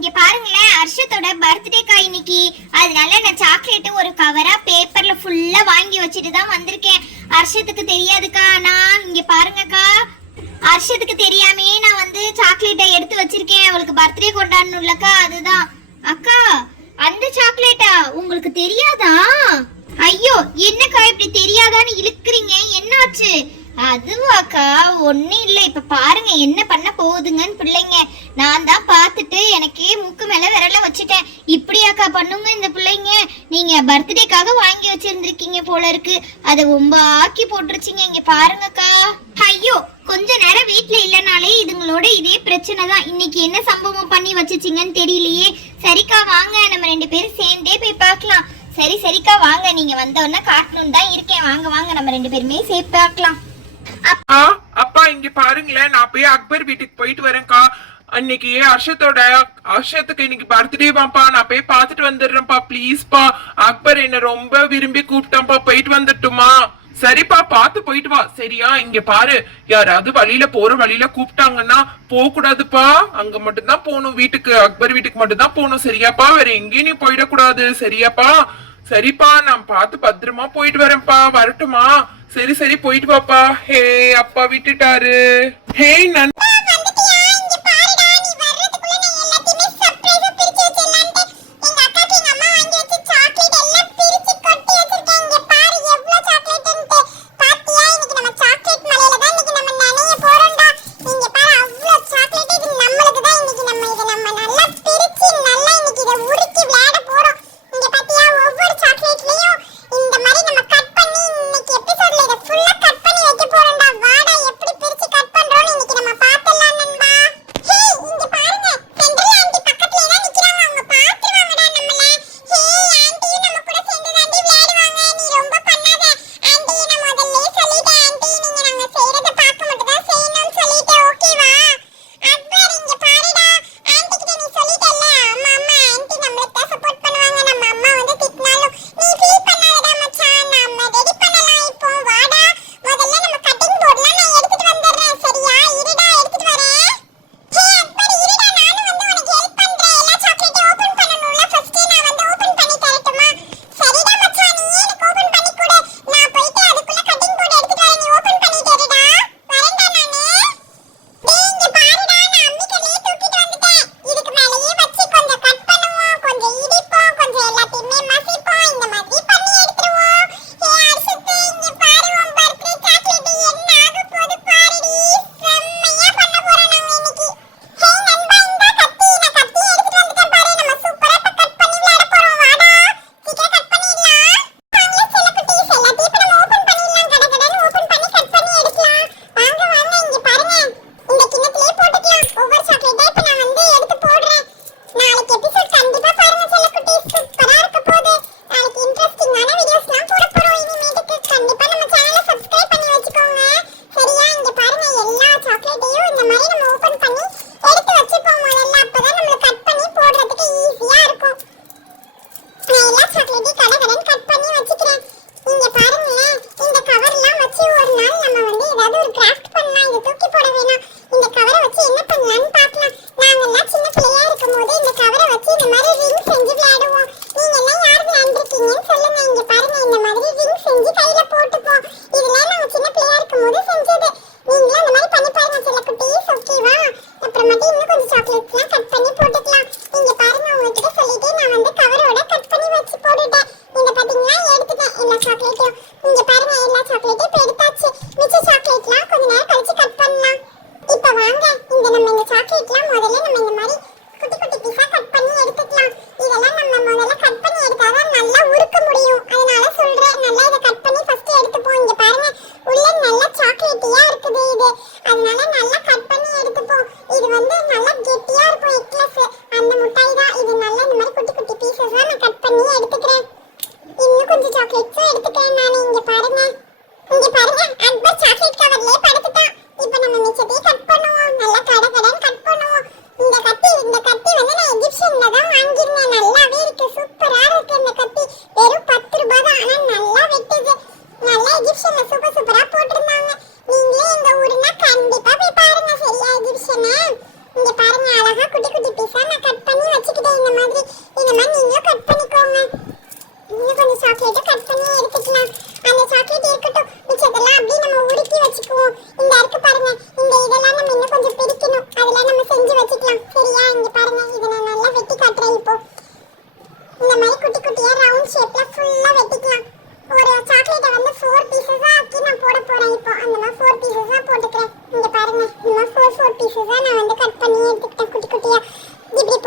இங்க பாருங்களேன், ஹர்ஷத்தோட பர்த்டேக்கா இன்னைக்கு. அதனால நான் சாக்லேட் ஒரு கவரா பேப்பர்ல ஃபுல்லா வாங்கி வச்சுட்டு தான் வந்திருக்கேன். ஹர்ஷத்துக்கு தெரியாதுக்கா. நான் இங்க பாருங்கக்கா, ஹர்ஷத்துக்கு தெரியாமே நான் வந்து சாக்லேட்டை எடுத்து வச்சிருக்கேன். அவளுக்கு பர்த்டே கொண்டாடணும்லக்கா, அதுதான். அக்கா, அந்த சாக்லேட்டா உங்களுக்கு தெரியாதா? ஐயோ, என்னக்கா இப்படி தெரியாதான்னு இழுக்குறீங்க, என்னாச்சு? அதுவாக்கா, ஒன்னும் இல்லை. இப்ப பாருங்க என்ன பண்ண போகுதுங்கன்னு பிள்ளைங்க. நான் தான் பார்த்துட்டு எனக்கே மூக்கு மேல விரல வச்சுட்டேன். இப்படியாக்கா பண்ணுங்க இந்த பிள்ளைங்க? நீங்க பர்த்டேக்காக வாங்கி வச்சிருந்திருக்கீங்க போல இருக்கு, அதை ரொம்ப ஆக்கி போட்டுருச்சிங்க. இங்க பாருங்கக்கா. ஐயோ, கொஞ்ச நேரம் வீட்டுல இல்லனாலே இதுங்களோட இதே பிரச்சனை தான். இன்னைக்கு என்ன சம்பவம் பண்ணி வச்சுச்சிங்கன்னு தெரியலையே. சரிக்கா வாங்க, நம்ம 2 பேரும் சேர்ந்தே போய் பார்க்கலாம். சரி சரிக்கா வாங்க, நீங்க வந்தோடனே காட்டணும் தான் இருக்கேன். வாங்க வாங்க, நம்ம 2 பேருமே சேர்த்து பார்க்கலாம். அப்பா இங்க பாருங்களேன், நான் போய் அக்பர் வீட்டுக்கு போயிட்டு வரேன்க்கா. அன்னைக்கு ஹர்ஷத்துக்கு இன்னைக்கு பர்த்டே வாப்பா, நான் போய் பாத்துட்டு வந்துடுறேன்ப்பா. ப்ளீஸ்ப்பா, அக்பர் என்ன ரொம்ப விரும்பி கூப்பிட்டான்ப்பா. போயிட்டு வந்துட்டுமா? சரிப்பா, பாத்து போயிட்டு வா. சரியா? இங்க பாரு, யாராவது போற வழியில கூப்பிட்டாங்கன்னா போக கூடாதுப்பா. அங்க மட்டும் தான் போகணும், வீட்டுக்கு, அக்பர் வீட்டுக்கு மட்டும் தான் போகணும். சரியாப்பா? வேற எங்கேயும் நீ போயிடக்கூடாது. சரியாப்பா? சரிப்பா, நான் பார்த்து பத்திரமா போயிட்டு வரேன்ப்பா. வரட்டுமா? சரி சரி, போயிட்டு வாப்பா. ஹே, அப்பா விட்டுட்டாரு. ஹே நன் இங்க பாருங்க, அழகா குட்டி குட்டி பீஸா நான் கட் பண்ணி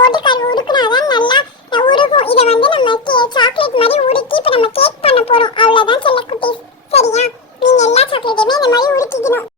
போட்டு கரு உருக்குனாதான் நல்லா உருகும். இத வந்து நம்ம சாக்லேட் மாதிரி உருக்கி இப்ப நம்ம கேக் பண்ண போறோம். அவ்வளவுதான் செல்ல குட்டீஸ். சரியா? நீங்க எல்லா சாக்லேட்டுமே இந்த மாதிரி உருக்கிக்கணும்.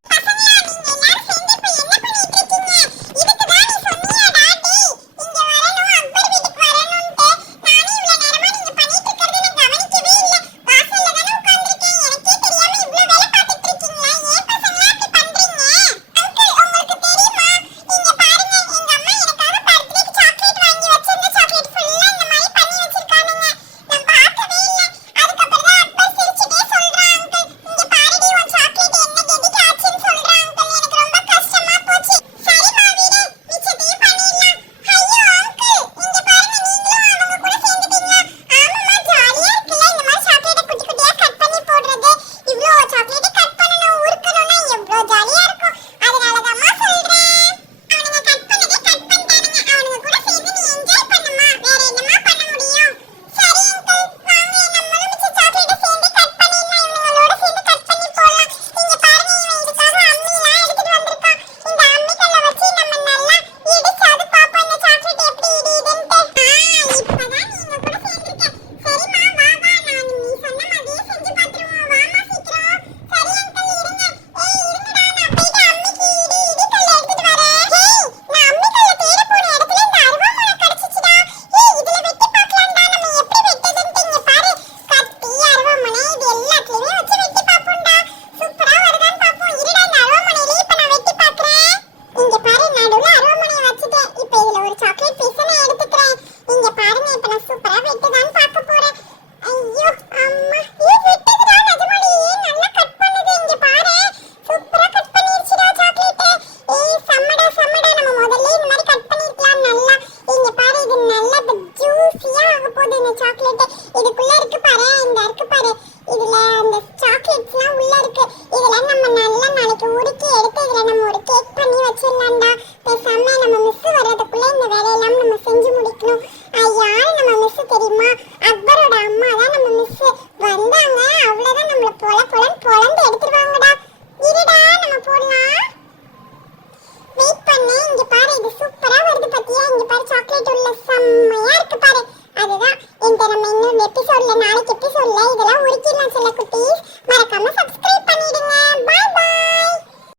நாளைக்கு எபிசோட்ல இதெல்லாம் உருக்கிடலாம் செல்ல குட்டீஸ். மறக்காம